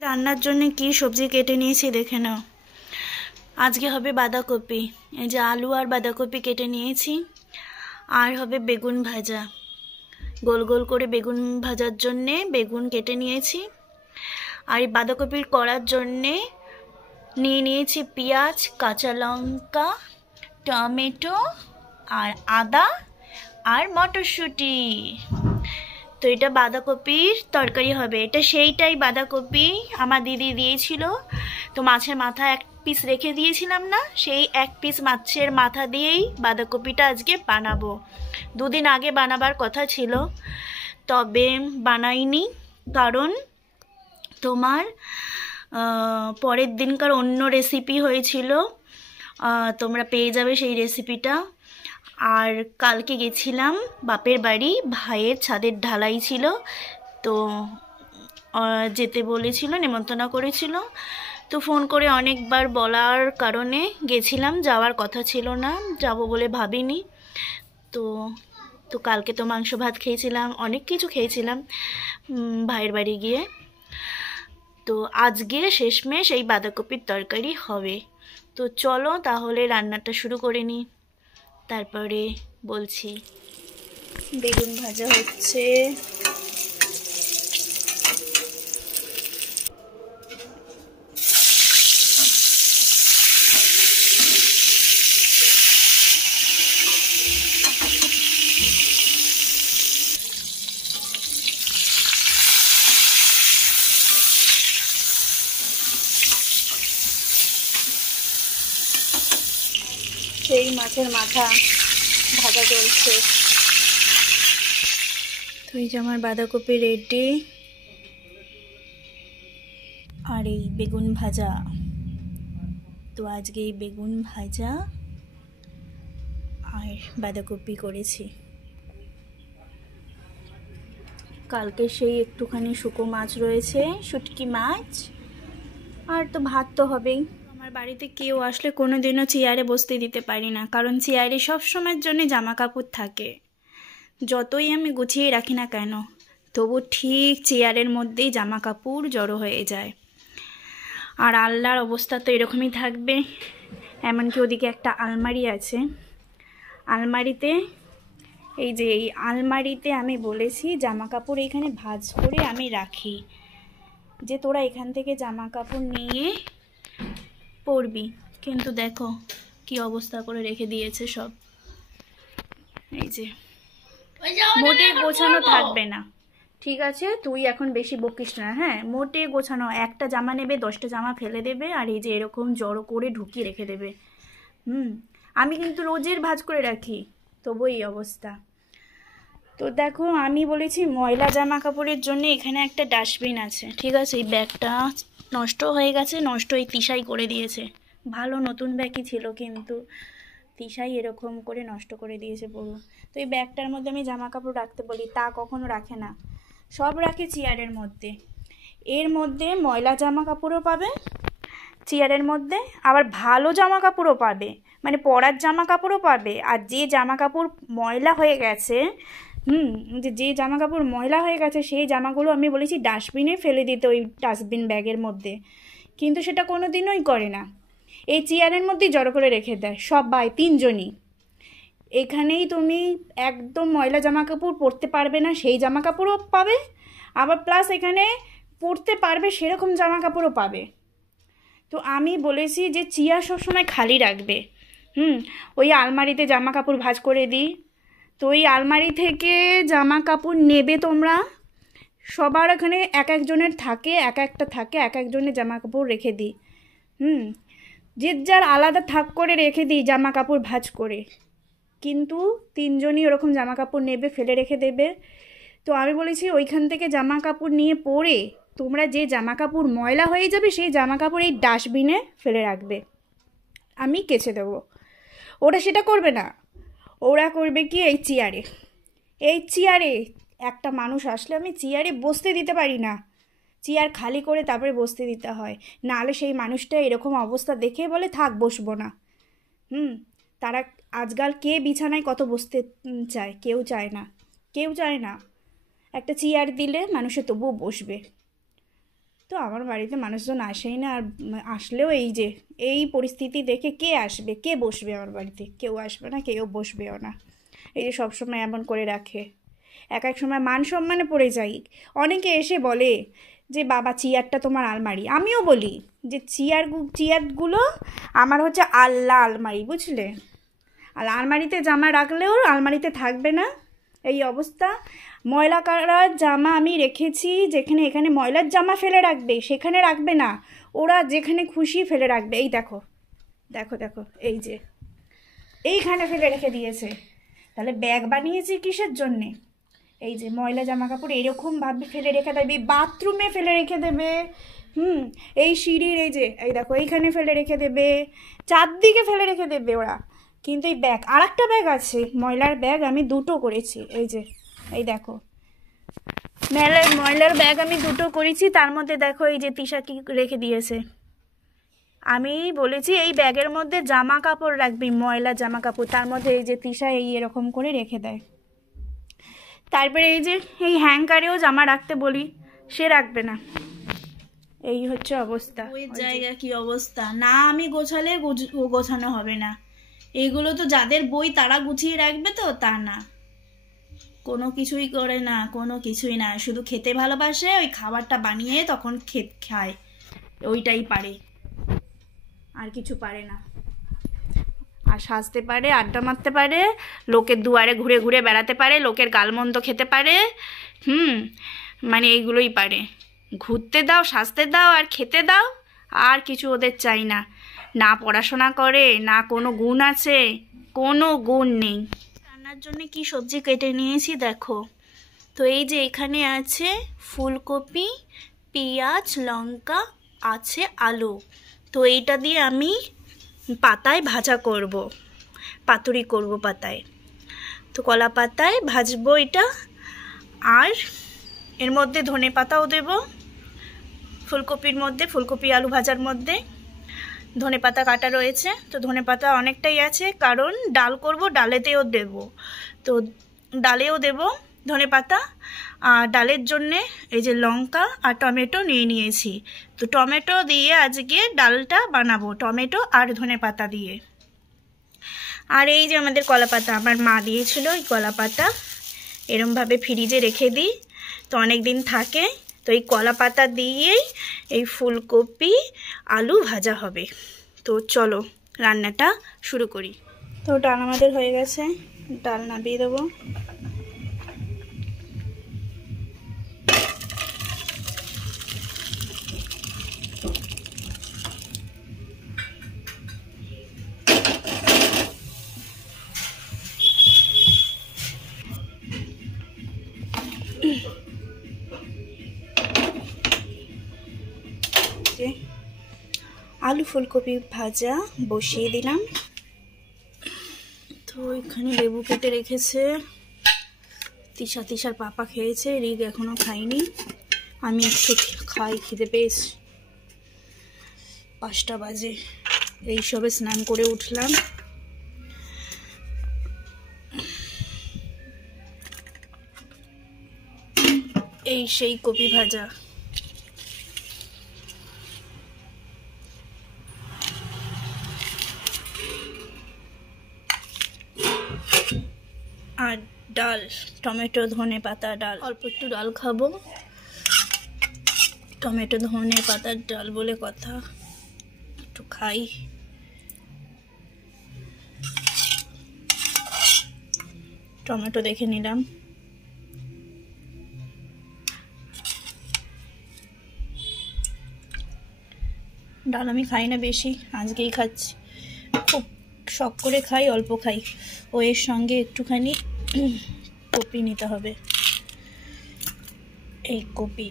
রান্নার জন্য কি সবজি কেটে নিয়েছি দেখে নাও। আজকে হবে বাঁধাকপি, এই যে আলু আর বাঁধাকপি কেটে নিয়েছি। আর হবে বেগুন ভাজা, গোল গোল করে বেগুন ভাজার জন্যে বেগুন কেটে নিয়েছি। আর এই বাঁধাকপির করার জন্যে নিয়ে নিয়েছি পেঁয়াজ, কাঁচা লঙ্কা, টমেটো আর আদা আর মটরশুঁটি। তো এটা বাঁধাকপির তরকারি হবে। এটা সেইটাই বাঁধাকপি আমার দিদি দিয়েছিল, তো মাছের মাথা এক পিস রেখে দিয়েছিলাম না, সেই এক পিস মাছের মাথা দিয়েই বাঁধাকপিটা আজকে বানাবো। দুদিন আগে বানাবার কথা ছিল, তবে বানাইনি, কারণ তোমার পরের দিনকার অন্য রেসিপি হয়েছিল, তোমরা পেয়ে যাবে সেই রেসিপিটা। আর কালকে গেছিলাম বাপের বাড়ি, ভাইয়ের ছাদের ঢালাই ছিল, তো যেতে বলেছিল, নেমন্তন্ন করেছিল। তো ফোন করে অনেকবার বলার কারণে গেছিলাম, যাওয়ার কথা ছিল না, যাব বলে ভাবিনি। তো তো কালকে তো মাংস ভাত খেয়েছিলাম, অনেক কিছু খেয়েছিলাম ভাইয়ের বাড়ি গিয়ে। তো আজকে শেষমেশ এই বাঁধাকপির তরকারি হবে। তো চলো তাহলে রান্নাটা শুরু করে নিই, তারপরে বলছি। বেগুন ভাজা হচ্ছে, সেই মাছের মাথা ভাজা চলছে। তো এই যে আমার বাঁধাকপি রেডি, আর এই বেগুন ভাজা। তো আজকে এই বেগুন ভাজা আর বাঁধাকপি করেছি। কালকে সেই একটুখানি শুকো মাছ রয়েছে, শুটকি মাছ, আর তো ভাত তো হবেই। আমার বাড়িতে কেউ আসলে কোনোদিনও চেয়ারে বসতে দিতে পারি না, কারণ চেয়ারে সব সময়ের জন্য জামা কাপড় থাকে। যতই আমি গুছিয়ে রাখি না কেন, তবু ঠিক চেয়ারের মধ্যেই জামা কাপড় জড়ো হয়ে যায়। আর আল্লাহর অবস্থা তো এরকমই থাকবে। এমনকি ওদিকে একটা আলমারি আছে, আলমারিতে, এই যে এই আলমারিতে আমি বলেছি জামা কাপড় এখানে ভাঁজ করে আমি রাখি, যে তোরা এখান থেকে জামা কাপড় নিয়ে পরবি। কিন্তু দেখো কি অবস্থা করে রেখে দিয়েছে সব। এই যে মোটে গোছানো থাকবে না, ঠিক আছে? তুই এখন বেশি বকিস না, হ্যাঁ? মোটে গোছানো, একটা জামা নেবে 10টা জামা ফেলে দেবে, আর এই যে এরকম জড়ো করে ঢুকিয়ে রেখে দেবে। আমি কিন্তু রোজের ভাঁজ করে রাখি, তবু এই অবস্থা। তো দেখো, আমি বলেছি ময়লা জামা কাপড়ের জন্য এখানে একটা ডাস্টবিন আছে, ঠিক আছে? এই ব্যাগটা নষ্ট হয়ে গেছে, নষ্ট এই তিশাই করে দিয়েছে। ভালো নতুন ব্যাগই ছিল, কিন্তু তিশাই এরকম করে নষ্ট করে দিয়েছে পুরো। তো এই ব্যাগটার মধ্যে আমি জামা কাপড় রাখতে বলি, তা কখনো রাখে না, সব রাখে চেয়ারের মধ্যে। এর মধ্যে ময়লা জামা কাপড়ও পাবে চেয়ারের মধ্যে, আবার ভালো জামা কাপড়ও পাবে, মানে পরার জামা কাপড়ও পাবে। আর যে জামা কাপড় ময়লা হয়ে গেছে, যে জামা কাপড় ময়লা হয়ে গেছে সেই জামাগুলো আমি বলেছি ডাস্টবিনে ফেলে দিতে, ওই ডাস্টবিন ব্যাগের মধ্যে, কিন্তু সেটা কোনো দিনই করে না। এই চেয়ারের মধ্যেই জড়ো করে রেখে দেয় সবাই, তিনজনই। এখানেই তুমি একদম ময়লা জামা কাপড় পরতে পারবে না সেই জামা কাপড়ও পাবে, আবার প্লাস এখানে পরতে পারবে সেরকম জামা কাপড়ও পাবে। তো আমি বলেছি যে চেয়ার সবসময় খালি রাখবে। ওই আলমারিতে জামা কাপড় ভাঁজ করে দিই, তো ওই আলমারি থেকে জামা কাপড় নেবে তোমরা, সবার এখানে এক একজনের থাকে, এক একটা থাকে, এক একজনের জামা কাপড় রেখে দিই। যে যার আলাদা থাক করে রেখে দিই জামা কাপড় ভাঁজ করে, কিন্তু তিনজনই ওরকম জামা কাপড় নেবে, ফেলে রেখে দেবে। তো আমি বলেছি ওইখান থেকে জামা কাপড় নিয়ে পরে তোমরা যে জামা কাপড় ময়লা হয়ে যাবে সেই জামা কাপড় এই ডাস্টবিনে ফেলে রাখবে, আমি কেচে দেবো। ওরা সেটা করবে না, ওরা করবে কি এই চেয়ারে, এই চেয়ারে একটা মানুষ আসলে আমি চেয়ারে বসতে দিতে পারি না, চেয়ার খালি করে তারপরে বসতে দিতে হয়, নাহলে সেই মানুষটা এরকম অবস্থা দেখে বলে থাক বসবো না। তারা আজকাল কে বিছানায় কত বসতে চায়? কেউ চায় না, কেউ চায় না। একটা চেয়ার দিলে মানুষে তবুও বসবে। তো আমার বাড়িতে মানুষজন আসেই না, আর আসলেও এই পরিস্থিতি দেখে কে আসবে, কে বসবে আমার বাড়িতে? কেউ আসবে না, কেউ বসবেও না। এই যে সবসময় এমন করে রাখে, এক এক সময় মান সম্মানে পড়ে যাই। অনেকে এসে বলে যে বাবা চেয়ারটা তোমার আলমারি। আমিও বলি যে চেয়ারগুলো আমার হচ্ছে আল্লাহ আলমারি, বুঝলে? আর আলমারিতে জামা রাখলেও আলমারিতে থাকবে না, এই অবস্থা। ময়লা করার জামা আমি রেখেছি, যেখানে এখানে ময়লার জামা ফেলে রাখবে সেখানে রাখবে না, ওরা যেখানে খুশি ফেলে রাখবে। এই দেখো দেখো দেখো, এই যে এইখানে ফেলে রেখে দিয়েছে। তাহলে ব্যাগ বানিয়েছি কিসের জন্যে? এই যে ময়লা জামা কাপড় এরকমভাবে ফেলে রেখে দেবে, বাথরুমে ফেলে রেখে দেবে, এই সিঁড়ির এই দেখো এইখানে ফেলে রেখে দেবে, চারদিকে ফেলে রেখে দেবে ওরা। কিন্তু এই ব্যাগ, আর একটা ব্যাগ আছে ময়লার ব্যাগ, আমি দুটো করেছি। এই দেখো ময়লার ব্যাগ আমি দুটো করেছি, তার মধ্যে দেখো এই যে তিশা কি রেখে দিয়েছে। আমি বলেছি এই ব্যাগের মধ্যে জামা কাপড় রাখবি, ময়লা জামা কাপড়, তার মধ্যে এই যে তিশা এরকম করে রেখে দেয়। তারপরে এই হ্যাঙ্গারেও জামা রাখতে বলি, সে রাখবে না। এই হচ্ছে অবস্থা। ওই জায়গা কি অবস্থা, না আমি গোছালে গোছানো হবে না। এইগুলো তো যাদের বই তারা গুছিয়ে রাখবে, তো তা না, কোনো কিছুই করে না, কোনো কিছুই না। শুধু খেতে ভালোবাসে, ওই খাবারটা বানিয়ে তখন খায়, ওইটাই পারে, আর কিছু পারে না। আর সাজতে পারে, আড্ডা মারতে পারে, লোকের দুয়ারে ঘুরে ঘুরে বেড়াতে পারে, লোকের গালমন্দ খেতে পারে, মানে এইগুলোই পারে। ঘুরতে দাও, সাজতে দাও, আর খেতে দাও, আর কিছু ওদের চাই না। না পড়াশোনা করে, না কোনো গুণ আছে, কোনো গুণ নেই। রান্নার জন্য কি সবজি কেটে নিয়েছি দেখো। তো এই যে এখানে আছে ফুলকপি, পেঁয়াজ, লঙ্কা, আছে আলু। তো এইটা দিয়ে আমি পাতায় ভাজা করব, পাতুরি করব পাতায়। তো কলা পাতায় ভাজবো এটা, আর এর মধ্যে ধনে পাতাও দেব। ফুলকপির মধ্যে, ফুলকপি আলু ভাজার মধ্যে ধনে পাতা কাটা রয়েছে। তো ধনে পাতা অনেকটাই আছে, কারণ ডাল করব, ডালেতেও দেব। তো ডালেও দেব ধনে পাতা। আর ডালের জন্যে এই যে লঙ্কা আর টমেটো নিয়েছি। তো টমেটো দিয়ে আজকে ডালটা বানাবো, টমেটো আর ধনে পাতা দিয়ে। আর এই যে আমাদের কলা পাতা, আমার মা দিয়েছিল এই কলা পাতা, এরমভাবে ফ্রিজে রেখে দিই, তো অনেক দিন থাকে। তো এই কলা পাতা দিয়েই এই ফুলকপি আলু ভাজা হবে। তো চলো রান্নাটা শুরু করি। তো ডাল আমাদের হয়ে গেছে, ডাল নামিয়ে দেবো। আলু ফুলকপি ভাজা বসিয়ে দিলাম। তো এখানে লেবু কেটে রেখেছে, তিশার পাপা খেয়েছে, রিগ এখনো খাইনি। আমি একটু খাই, খিদে পেয়েছি। 5টা বাজে, এই সবে স্নান করে উঠলাম। এই সেই কপি ভাজা, আর ডাল, টমেটো ধনে পাতা ডাল। অল্প একটু ডাল খাবো, টমেটো ধনে পাতার ডাল বলে কথা, একটু খাই। টমেটো দেখে নিলাম। ডাল আমি খাই না বেশি, আজকেই খাচ্ছি। খুব শখ করে খাই, অল্প খাই। ও এর সঙ্গে একটুখানি কপি নিতে হবে, এই কপি।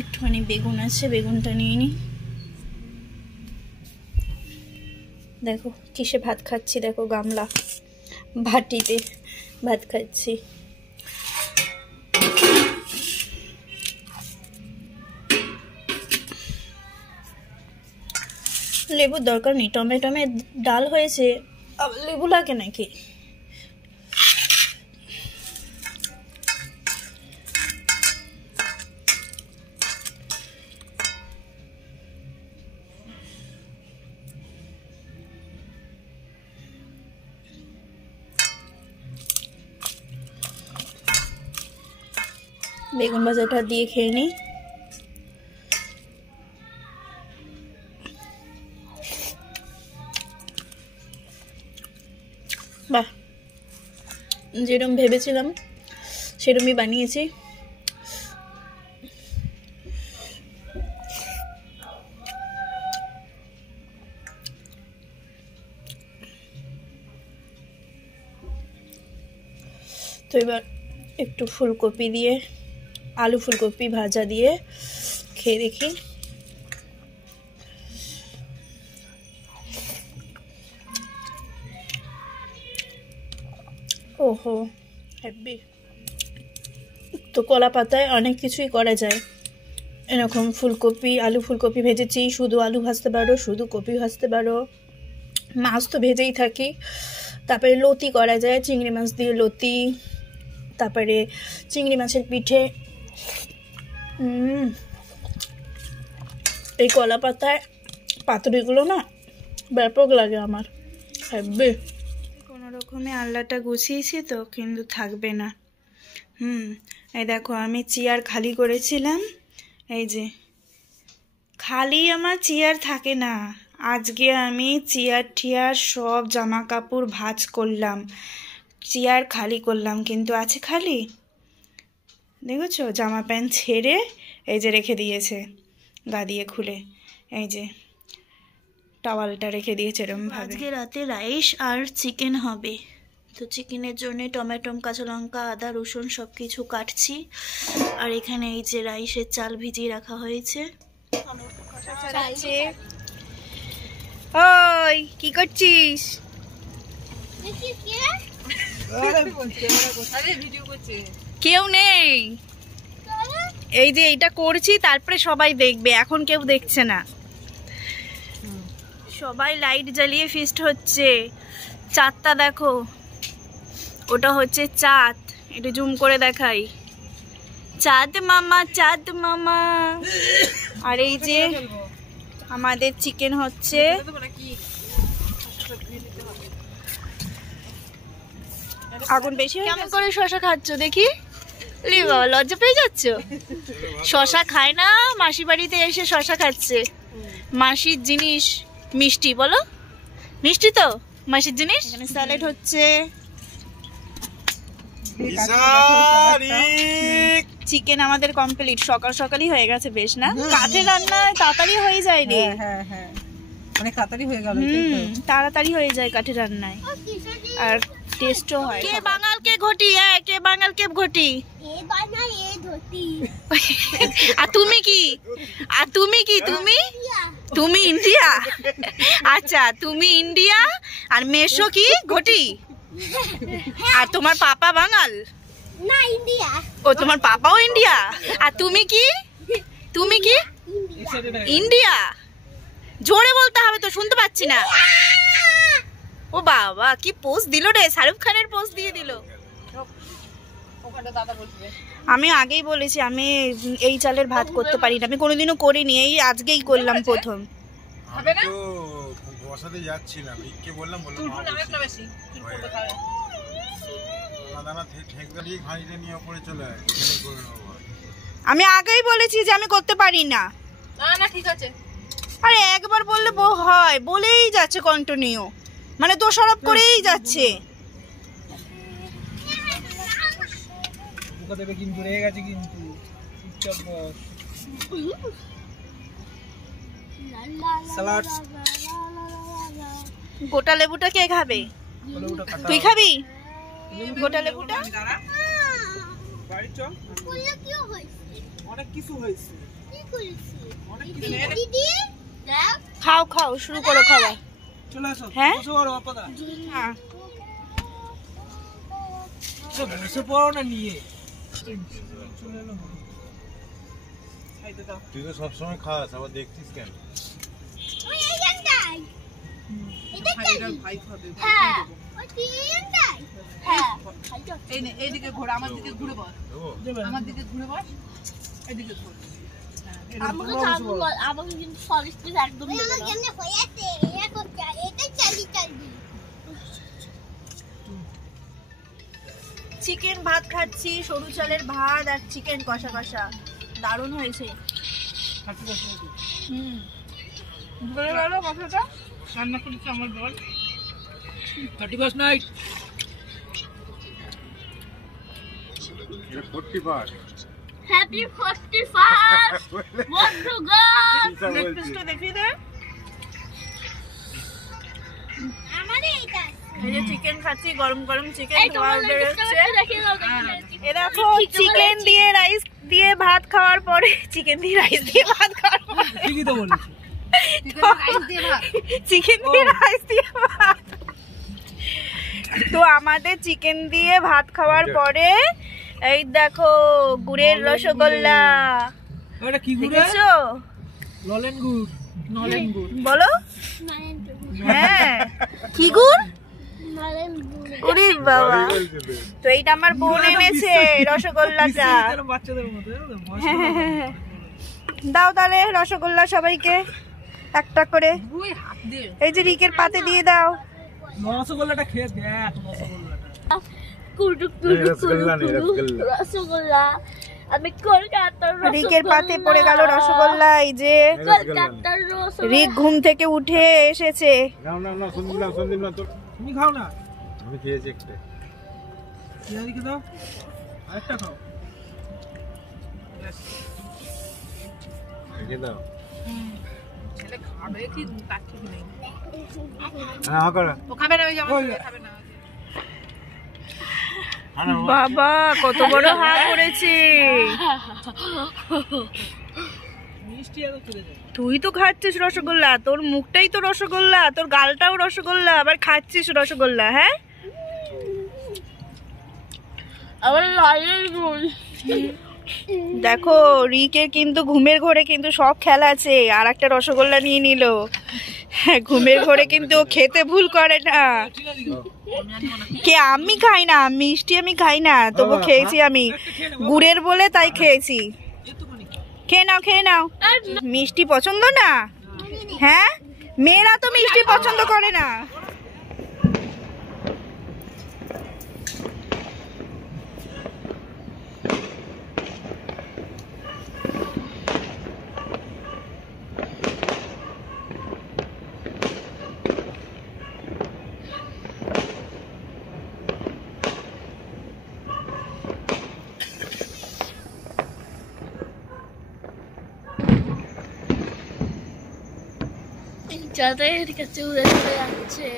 একটুখানি বেগুন আছে, বেগুনটা নিয়ে নিই। দেখো কিসে ভাত খাচ্ছি, দেখো গামলা বাটিতে ভাত খাচ্ছি। লেবুর দরকার নেই, টমেটোমে ডাল হয়েছে, আবার লেবু লাগে নাকি? বেগুন ভাজাটা দিয়ে খেয়ে নিই। বাহ, যেরকম ভেবেছিলাম সেরকমই বানিয়েছি। তো এবার একটু ফুলকপি দিয়ে, আলু ফুলকপি ভাজা দিয়ে খেয়ে দেখি। ওহো হ্যাপি। তো কলা পাতায় অনেক কিছুই করা যায়, এরকম ফুলকপি আলু ফুলকপি ভেজেছি, শুধু আলু ভাজতে পারো, শুধু কপি ভাজতে পারো, মাছ তো ভেজেই থাকি। তারপরে লতি করা যায়, চিংড়ি মাছ দিয়ে লতি, তারপরে চিংড়ি মাছের পিঠে। এই কলা পাতায় পাতুরিগুলো না ব্যাপক লাগে আমার, হ্যাপি। কোনো রকমে আল্লাটা গুছিয়েছি তো, কিন্তু থাকবে না। এই দেখো আমি চেয়ার খালি করেছিলাম, এই যে খালি আমার চেয়ার থাকে না। আজকে আমি চেয়ার টিয়ার সব জামা কাপড় ভাঁজ করলাম, চেয়ার খালি করলাম, কিন্তু আছে খালি। দেখেছো, জামা প্যান্ট ছেড়ে এই যে রেখে দিয়েছে গা দিয়ে খুলে, এই যে টাওয়ালটা রেখে দিয়েছে এরকম ভাবে। আজকে রাতে রাইস আর চিকেন হবে, তো চিকেনের জন্য টমেটো, কাঁচা লঙ্কা, আদা, রসুন সব কিছু কাটছি। আর এখানে এই যে রাইসের চাল ভিজিয়ে রাখা হয়েছে। ওই কি করছিস? কেউ নেই, এই যে এইটা করছি, তারপরে সবাই দেখবে, এখন কেউ দেখছে না। সবাই লাইট জ্বালিয়ে ফিস্ট হচ্ছে। চাঁদটা দেখো, ওটা হচ্ছে চাঁদ, এটা জুম করে দেখাই, চাঁদ মামা, চাঁদ মামা। আর এই যে আমাদের চিকেন হচ্ছে। আগুন বেশি কেমন করে শশা খাচ্ছ দেখি? লি বাবা, লজ্জা পেয়ে যাচ্ছ? শশা খায় না, মাসি বাড়িতে এসে শশা খাচ্ছে। মাসির জিনিস মিষ্টি, বলো মিষ্টি তো মাসির জিনিস। এখানে স্যালাড হচ্ছে, চিকেন আমাদের কমপ্লিট, সকাল সকালই হয়ে গেছে বেশ না? কাঠে রান্না তাড়াতাড়ি হয়ে যায় রে, অনেক তাড়াতাড়ি হয়ে গেল। তাড়াতাড়ি হয়ে যায় কাঠে রান্নায়, আর টেস্টও হয়। কে বাঙাল কে ঘটি? কে বাঙাল কে ঘটি? আর তুমি কি? আর তুমি কি? তুমি ইন্ডিয়া? আচ্ছা, তুমি ইন্ডিয়া আর মেশো কি ঘটি? আর তোমার পাপা বাঙাল না ইন্ডিয়া? ও তোমার পাপাও ইন্ডিয়া। আর তুমি কি? তুমি কি ইন্ডিয়া? জোরে বলতে হবে তো, শুনতে পাচ্ছি না। ও বাবা, কি পোজ দিল রে, শাহরুখ খানের পোজ দিয়ে দিল। আমি আগেই বলেছি আমি এই চালের ভাত করতে পারি না, আমি কোনোদিনও করিনি, এই আজকেই করলাম প্রথম। হবে না, বসাতে যাচ্ছিলাম, ইকে বললাম আরেকটা বেশি কি করতে খাবে দাদা, ঠেকদা দিয়ে খাইতে নিয়ে পড়ে চলে এখানেই করে নেব। আমি আগেই বলেছি যে আমি করতে পারি না। না না ঠিক আছে, আরে একবার বললে হয়, বলেই যাচ্ছে কন্টিনিউ, মানে দোষারোপ করেই যাচ্ছে। ওকে দেবে কিন্তু রেগে গেছে, কিন্তু চুপচাপ বস। স্যালাড, গোটা লেবুটা কে খাবে? তুই খাবি গোটা লেবুটা? বাড়ি চল, অনেক কিছু হয়েছে, অনেক কিছু। খাও খাও, শুরু করো খাওয়া। চলে আসো, হ্যাঁ বসে পড়ো আপাদা। হ্যাঁ বসে পড়ো না নিয়ে। তুই তো সবসময় খাস, আবার দেখছিস কেন? এইদিকে ঘোর, আমার দিকে ঘুরে বস, আমার দিকে ঘুরে বস, এইদিকে ঘোর। আমাকে কিন্তু সলিড প্লিজ একদম দেবে না। কেমনে হয়েছে এটা করতে, এটা চালি চালি। চিকেন ভাত খাচ্ছি, সরু চালের ভাত আর চিকেন কষা কষা, দারুণ হয়েছে। বলে গেল কথাটা, রান্না করেছে আমার বল। 31st night. 45 হ্যাপি 45 বন্ধুগণ। লেগ পিসটা দেখিয়ে দে। আমারই এটা। এই যে চিকেন খাচ্ছি, গরম গরম চিকেন এই তোমার লেগ পিসটা দেখিয়ে দাও। এ দেখো চিকেন দিয়ে রাইস দিয়ে ভাত খাওয়ার পরে, চিকেন দিয়ে রাইস দিয়ে ভাত খাওয়ার পরে, ঠিকই তো বলেছি। চিকেন দিয়ে রাইস দিয়ে ভাত। তো আমাদের চিকেন দিয়ে ভাত খাওয়ার পরে এই দেখো গুড়ের রসগোল্লা। এটা কি গুড়? দেখেছো? নলেন গুড়। নলেন গুড়। বলো। হ্যাঁ, কি গুড়? ওরে বাবা। তো এইটা আমার বোন এনেছে রসগোল্লাটা। বাচ্চাদের মতো দাও তাহলে রসগোল্লা সবাইকে একটা করে। ওই হাত দিয়ে এই যে রিকের পাতে দিয়ে দাও। রসগোল্লাটা খেয়ে দেখ। রসগোল্লাটা কুড়ু কুড়ু কুড়ু রসগোল্লা। আমি কলকাতার রিকের পাতে পড়ে গেল রসগোল্লা। এই যে কলকাতার রসগোল্লা। রিক ঘুম থেকে উঠে এসেছে। না সন্দীপ না তোর, তুমি খাও না? আমি খেয়েছি একটা। ইয়াদিকে দাও, আরেকটা খাও। রেখে দাও। ছেলে খাবে কি তার ঠিক নেই। হ্যাঁ করো। ও খাবে না, ওই যেমন খাবে না। বাবা কত বড় হা করেছে। মিষ্টি এত তুলে দেয়। তুই তো খাচ্ছিস রসগোল্লা, তোর মুখটাই তো রসগোল্লা, তোর গালটাও রসগোল্লা, আবার খাচ্ছিস রসগোল্লা। হ্যাঁ, আমার লাইনের গুণ। দেখো রিকের কিন্তু ঘুমের ঘোরে কিন্তু সব খেলা আছে। আর একটা রসগোল্লা নিয়ে নিল। হ্যাঁ, ঘুমের ঘোরে কিন্তু ও খেতে ভুল করে না। কে? আমি খাই না মিষ্টি, আমি খাই না, তবু খেয়েছি আমি গুড়ের বলে, তাই খেয়েছি। খেয়ে নাও, খেয়ে নাও। মিষ্টি পছন্দ না? হ্যাঁ, মেয়েরা তো মিষ্টি পছন্দ করে না। যাদের কাছে উড়ে চলে যাচ্ছে।